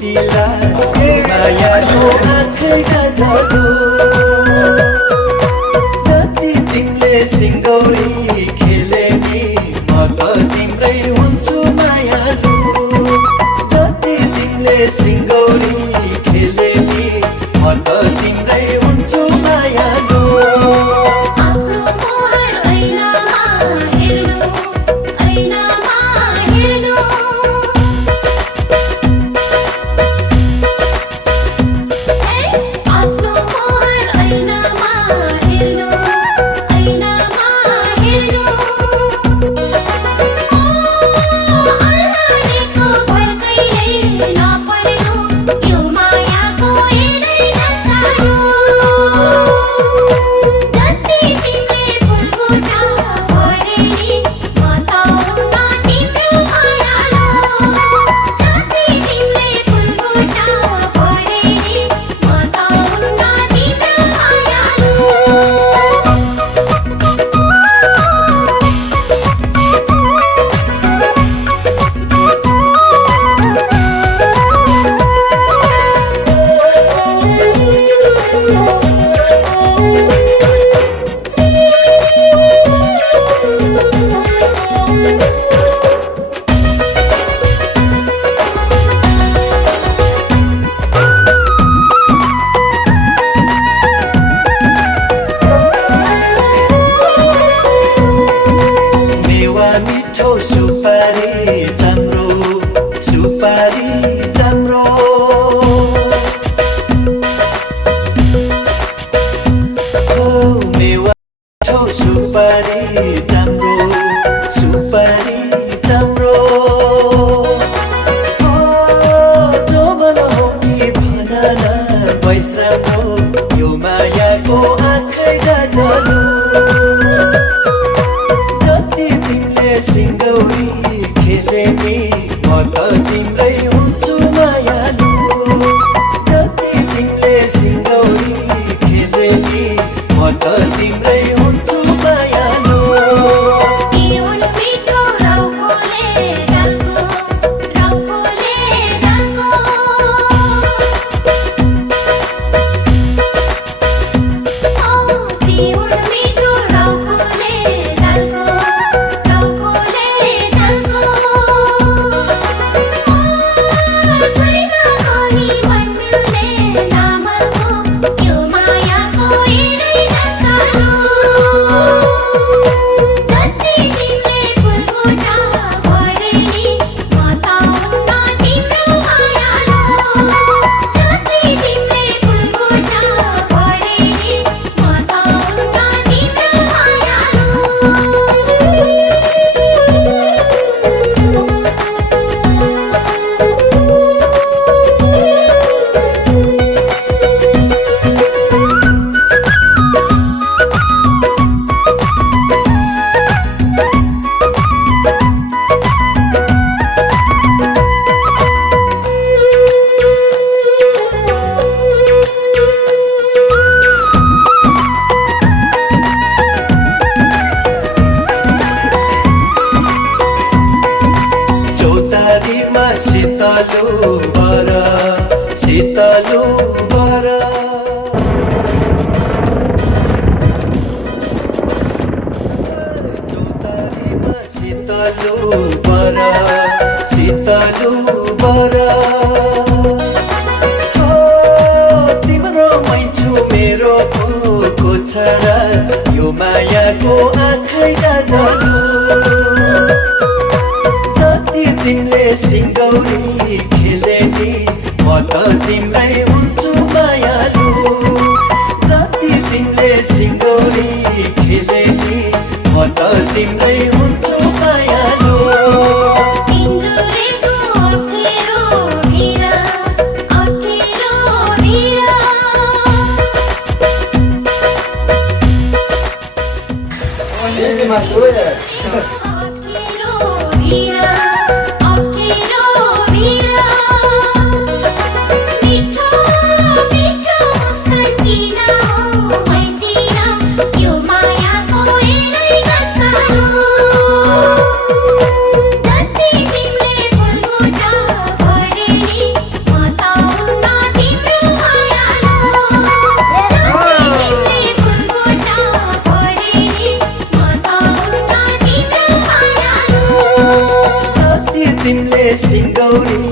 तिमीलाई मायाको आँखैका झलो जति तिमीले सिङ्गौरी खेले नि म त तिम्रै हुन्छु मायालु जति तिमीले सिङ्गौरी खेले नि म त तिम्रै हुन्छु मायालु यो मायाको आँखैका झलो जति तिमीले सिङ्गौरी खेले नि म त तिम्रै हुन्छु मायालु जति तिमीले सिङ्गौरी खेले नि म त तिम्रै हुन्छु मायालु शीतलु बर शीतलु बर तिम्रो मै छु मेरो को छरा यो मायाको आँखैका झलो जति तिमीले सिङ्गौरी खेले नि म त तिम्रै हुन्छु मायालु जति तिमीले सिङ्गौरी खेले नि म त तिम्रै हुन्छु मायालु Mira, सिङ्गौरी